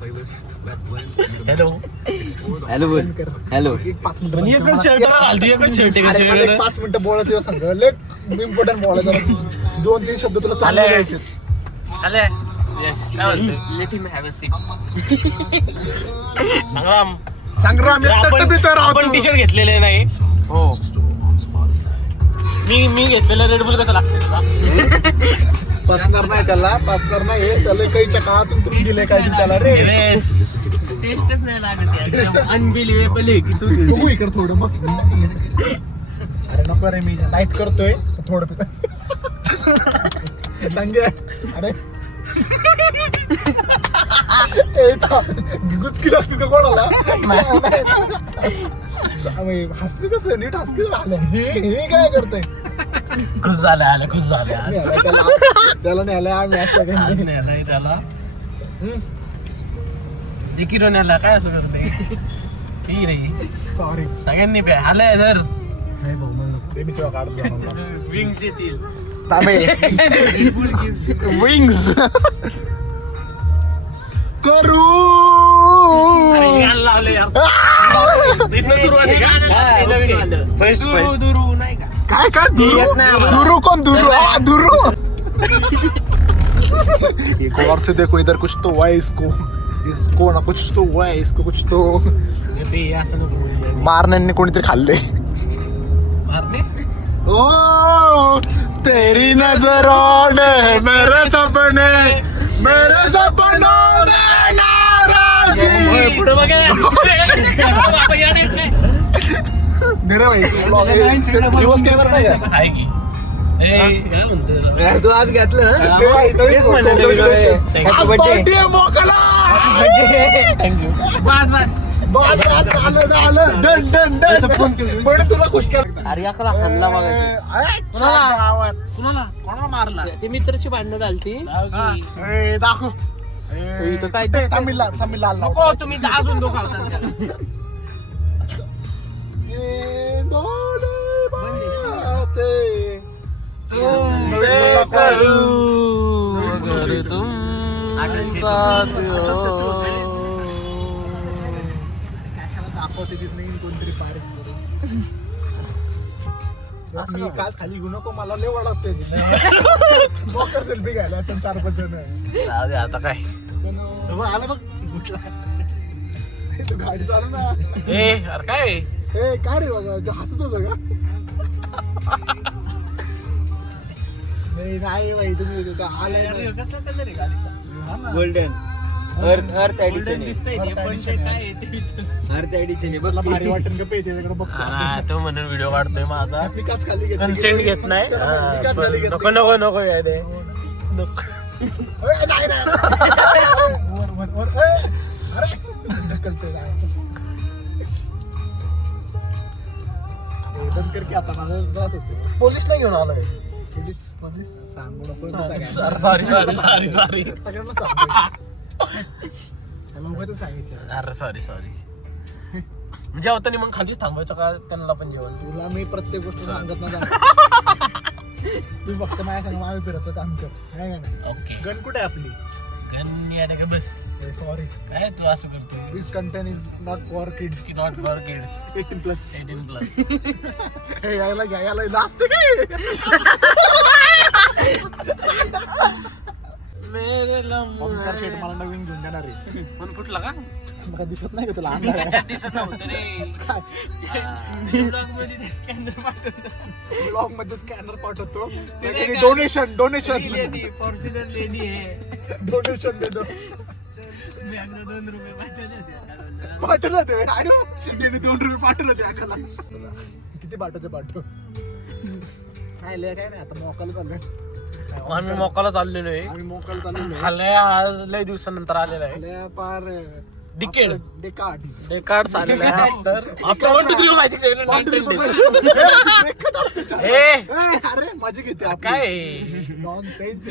Hello hello बोल hello 5 मिनिटं एकच शर्ट घालतो एकच शर्ट 5 मिनिटं बोलायचं सांग लेट इम्पॉर्टंट बोलायचं 2-3 शब्द तुला चालले द्यायचे आले यस काय बोलतोय let him have a seat Sangram आपण टी शर्ट घेतलेले नाही हो मी घेतलेलं रेड बुल कसं लागतं पसणार नाही त्याला त्याला काही काळातून तुम्ही दिले काय त्याला रे टेस्टच नाही लागत अनबिलिव्हेबल आहे की तू बघू इकडे थोडं मग अरे नको रे मी नाईट करतोय थोडं सांगे अरे गुचकी लागते ते कोणाला हसते कसं नीट हसते आलं हे काय करतोय खुश झालं त्याला न्यायला आम्ही असं नाही त्याला किरो न्यायला काय असं करते ठीक रे सॉरी सगळ्यांनी प्या आलंय जर ते मी तेव्हा काढतो विंग्स येतील विंग्स करू लावले यार सुरुवात आहे का दुरू नाही का काय दुरू कोण दुरू एक और से देखो इधर कुछ तो हुआ है इसको ना कुछ तो हुआ है इसको कुछ तो असं नको मारण्याने कोणीतरी खाल्ले मारणे ओ तेरी नजरों ने मेरे सपने में नाराजी पुढे बघा मेरे भाई दिवस कॅमेरा नाही आहे की काय म्हणतो तू आज घेतलं मोकला थँक्यू बस झालं डन तुला खुश कर अरे याकडा हल्ला बघा कोणाला मारला ते मित्राची भांडणं झालती दाखव इथं काय तमिळ नको तुम्ही अजून दोघावता त्याला कोणतरी पारे मी काच खाली घेऊ नको मला लय वाढते मोकर सेल्फी घ्यायला 4-5 जण आता काय आला बघ तू गाडी चालू ना अरे काय काय रे बघा हसत होतं का नाही भाई तुम्ही आले कसला कलर आहे गाडीचा गोल्डन अर्थ एडिशन मला भारी वाटेल का पे त्याच्याकडे बघतो तो म्हणून व्हिडिओ काढतोय माझा मी काच खाली घेतली कन्सेंट घेत नाही नको याडे नको नाही अरे ढकलतोय बंद कर की आता मला त्रास होतो पोलीस नाही घेऊन आलोय पोलीस सांगू नको सॉरी सगळ्यांना सांगू त्याला सांगितलं अरे सॉरी म्हणजे होतं मग खालीच थांबायचं का त्यांना पण जेवण तुला मी प्रत्येक गोष्ट सांगत ना तू फक्त माझ्या सांग आम्ही फिरायचं काम कर ओके गन कुठे आहे आपली गन याने का बस सॉरी काय तू असं करतो this content is not for kids not for kids 18+ याला याला लाजते काय मेरे ओमकार शेट मला नवीन घेऊन देणार आहे पण फुटला का मला दिसत नाही का तुला अंधार दिसत नव्हतं रे ब्लॉग मध्ये स्कॅनर पाठवतो डोनेशन फॉर्च्युनर लेडी आहे डोनेशन देतो मी अगदी 2 रुपये पाठवलं ते अरे 2 रुपये पाठवलं ते अकाला किती पाठवते पाठव काय नाही आता मोकाला चाललोय आम्ही मोकाला चाललेलो आहे आज लय दिवसानंतर आलेला आहे पार डेकार्ड्स आलेला आहे आफ्टर 1 2 3 मॅजिक अरे मजा घेते काय नॉनसेन्स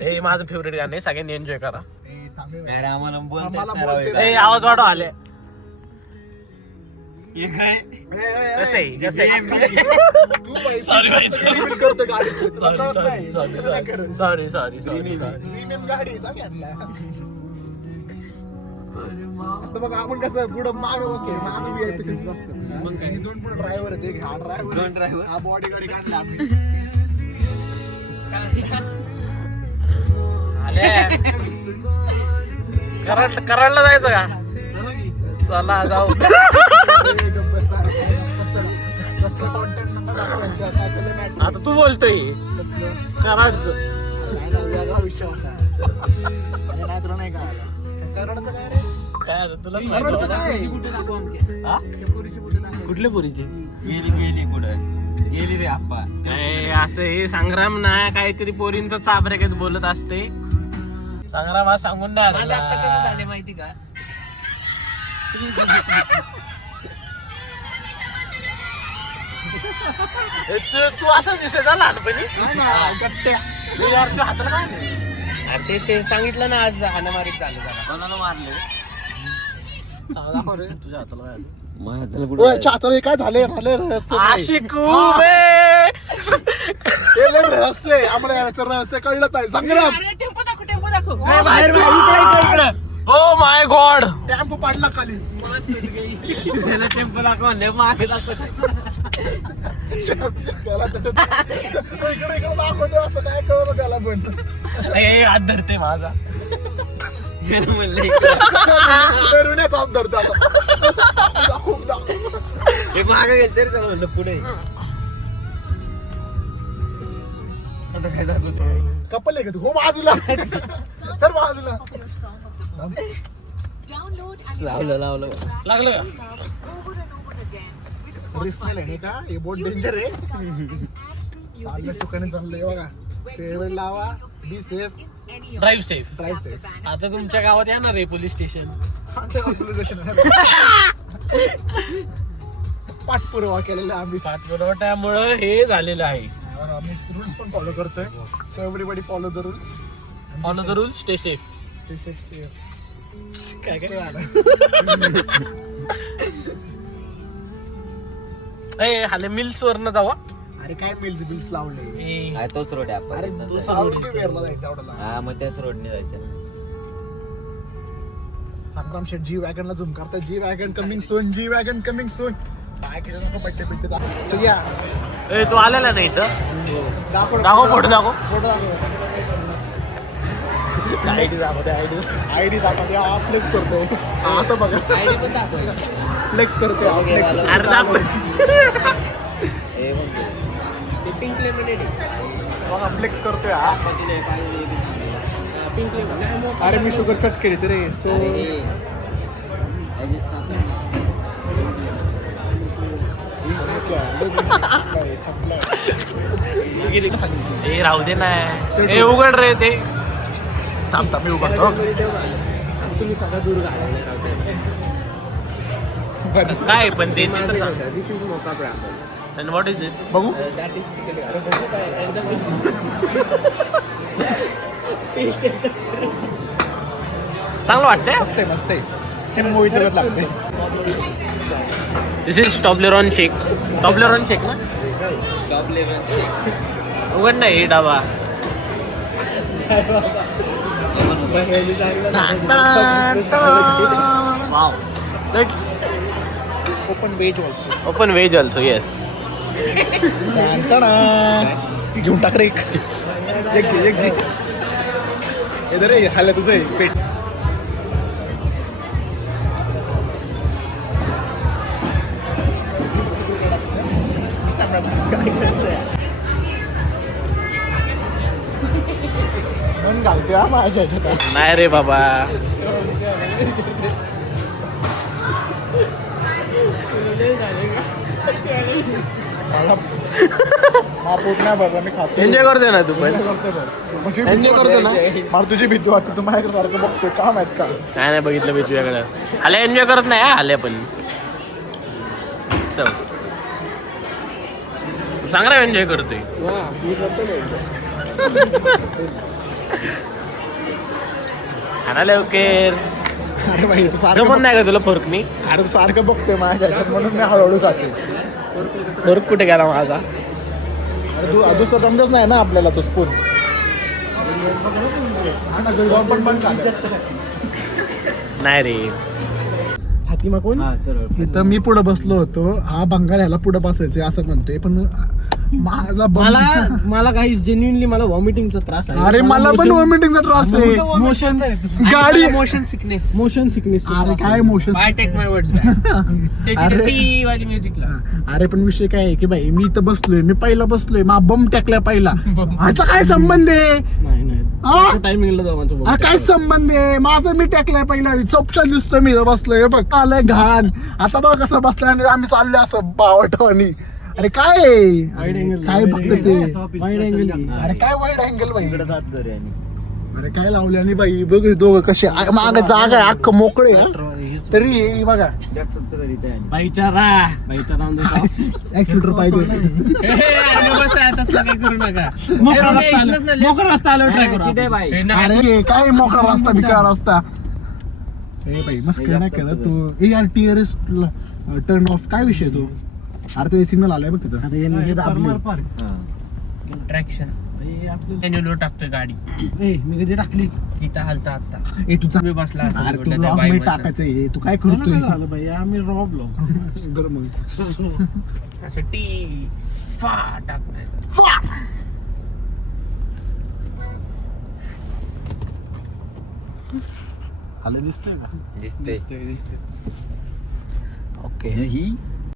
हे माझं फेवरेट गाणं आहे सगळ्यांनी एन्जॉय करा आम्हाला आम्हाला आवाज वाढव आले हे काय कसं आहे कसं आहे तू बाई, Sorry, बाई. experiment करतो गाडीत. तुला कळत नाही. तसं नाही करत. सॉरी सॉरी प्रीमियम गाडी सांग यांना. आता बघ आपण कसं पुढं माग बसतो माग VIP सीट्स बसतात. आणि दोन पुढे ड्रायव्हर आहेत, एक हा ड्रायव्हर, दोन driver. हा बॉडी गाडी काढला आम्ही. कराडला जायचं का चला जाऊ ए, गप्प बसा, गप्प चला. कसलं content नका दाखवायचं, आता त्याला matter. आता तू बोलतोय कसलं? कराडचं नाही ना, वेगळा विषय होता. अरे नाही, तुला नाही कळालं. कराडचं काय रे? काय आता तुला कराडचं काय? कुठल्या पोरीची गेली पुढं गेली रे आप्पा. काय असं हे संग्राम ना काहीतरी पोरींचा चाबरेकेत बोलत असते. संग्राम आज सांगून नाही आला. आता कसं झाले माहिती का तू असं दिसत लहानपणी नाही ना, गट्ट्या. तू यार तू हाताला काय नाही? अरे ते सांगितलं ना आज हाणामारीत झालं जरा कोणाला मारले सांग दाखव रे तुझ्या हाताला काय झालं. ओय, हाताला हे काय झाले रहस्य काय? आशिकू बे. हे लय रहस्य आहे. आम्हाला याचं रहस्य कळलं पाहिजे. संग्राम अरे टेम्पो दाखव बाहेर इकडं ओ माय गॉड टेम्पो पाडला खाली. त्याला टेम्पो दाखवले मागे दाखवत त्याला त्याच्यात इकडे दाखवतो असं काय कळलं त्याला पण. ए हात धरते माझा म्हणले तरुण्याचा हात धरतो असं. दाखव. हे मागे गेल तरी त्याला म्हणलं पुढे आता काय दाखवतो कपल आहे का तू? हो बाजूला तर बाजूला. लावलं लागलं का रिस्क नाही नाही का? हे बोट डेंजर आहे. चांगल्या सुखाने चाललंय बघा. शेअरवेल लावा. Be safe. Drive safe. Drive safe. आता तुमच्या गावात येणार आहे पोलीस स्टेशन. पाठपुरावा केलेला आम्ही. पाठपुरवठ्यामुळं हे झालेलं आहे. आम्ही रूल्स पण फॉलो करतोय. So everybody follow the rules. Follow the rule stay safe. Stay safe. Stay काय काय काय ए हाले मिल्स वरनं जावा. अरे काय बिल्स लावले. तोच रोड आहे अरे आपण तू साऊंड वेअरला जायचं एवढा. हा मग त्याच रोडने जायचं संग्राम शेट जी वॅगनला झूम करतात. जी वॅगन कमिंग सून. जी वॅगन कमिंग सून. काय केलं नको पट्टे पिट्टे. सो या ए तू आलेला नाही इथं. दाखव फोटो दाखव. आयडी दाखव. आयडी दाखवते. हा फ्लेक्स करतोय. आता बघा आयडी पण दाखवायची फ्लेक्स करतोय. हा फ्लेक्स. अरे दाखव. हे म्हणतो ते पिंक लेमनेड बघा फ्लेक्स करतोय. हा पिंक लेमन नाही मग अरे मी शुगर कट केली तरी. सो ए राहू दे ना. ए उघड रे ते. थांब मी उघडतो. तुम्ही सगळं दूर घालवले राहते काय पण ते दिस इज मोका ब्राह्मण And what is this? बघू. दॅट इज चिकन एकदम टेस्ट चांगलं वाटतंय. मस्त आहे. मस्त आहे. सेम मोहित लागते. दिस इज टॉबलेरॉन शेक. टॉबलेरॉन शेक ना टॉप लेवल उघड नाही डाबा. Wow. Let's open veg also. Open veg also. Yes. घेऊन टाक रे. एक घे. हे रे खाल्लं तुझं हे पेट. मन घालते हा माझ्या ह्याच्यात. नाही रे बाबा. मला पोट नाही भरला. मी खातो. एन्जॉय करतोय ना तू पण. म्हणजे Enjoy करतो ना? मला तुझी भीती वाटते. तू माझ्यासारखं बघतोय का माहित का? काय नाही बघितलं मी तुझ्याकडे. आल्या एन्जॉय करत नाही हा आल्या पण. सांग रे एन्जॉय करतोय. मी करतो ना खाना लवकर. अरे भाई तू सारखं जमत नाही का तुला फोर्कनी अरे तू सारखं बघतोय माझ्या ह्याच्यात म्हणून मी हळूहळू खाते. फोर्क कुठे गेला माझा? अरे तू दुसरं समजच नाही ना आपल्याला तो स्पून. नाही रे. फातिमा कोण? हा सरळ इथं मी पुढे बसलो होतो, हा भंगार ह्याला पुढे बसायचंय असं म्हणतोय, पण माझा मला काही जेन्युइनली मला वॉमिटिंगचा त्रास आहे. अरे मला पण वॉमिटिंगचा त्रास आहे. मोशन गाडी मोशन सिकनेस. Motion sickness. अरे काय motion. I take my words back. अरे. ती वाली म्युझिकला. अरे पण विषय काय आहे की भाई मी इथं बसलोय, मी पहिला बसलोय, मा बम टाकल्या पहिला. आता काय संबंध आहे? नाही हा? टायमिंगला जाऊ माझं अरे काय संबंध आहे? माझं मी टाकलाय पहिला, चपशान दिसतोय मी इथं बसलोय. बघ आलंय घाण. आता बघ कसं बसलाय आणि आम्ही चाललोय असं बावटवानी. अरे काय आहे? Wide angle. काय बघत ते? Wide angle. अरे काय वाईड अँगल बाई? इकडे जात घरी आणि अरे काय लावले आणि बाई बघ हे दोघं कसे माग जागा आहे अख्खं मोकळे हा. तरी बघा लॅपटॉपचं घरी इथे आहे. बाईचा राऊंड ऍक्सिलेटर पाहिजे. तसलं काय करू नका. मोकळा रस्ता आलो ट्राय करू. सीधे बाई अरे काय मोकळा रस्ता बिकळा रस्ता. ए बाई मस्त नाही करत तू. ए यार टीआरएस टर्न ऑफ काय विषय तू? अरे ते सिग्नल आलाय बघ तिथं. हे दाबले. ट्रॅक्शन लो टाकतोय गाडी. मी कधी टाकली? तिथं हलता आता ए तुझा तुम्ही बसला असेल अरे तू कुठल्या त्या ब्लॉग मध्ये बाईमधनं. टाकायचं हे तू काय करतोय? झालं भाई आम्ही रॉ ब्लॉग. बरं मग असं टी फा टाकणार. आलं दिसतंय का? दिसते दिसतंय. ओके ही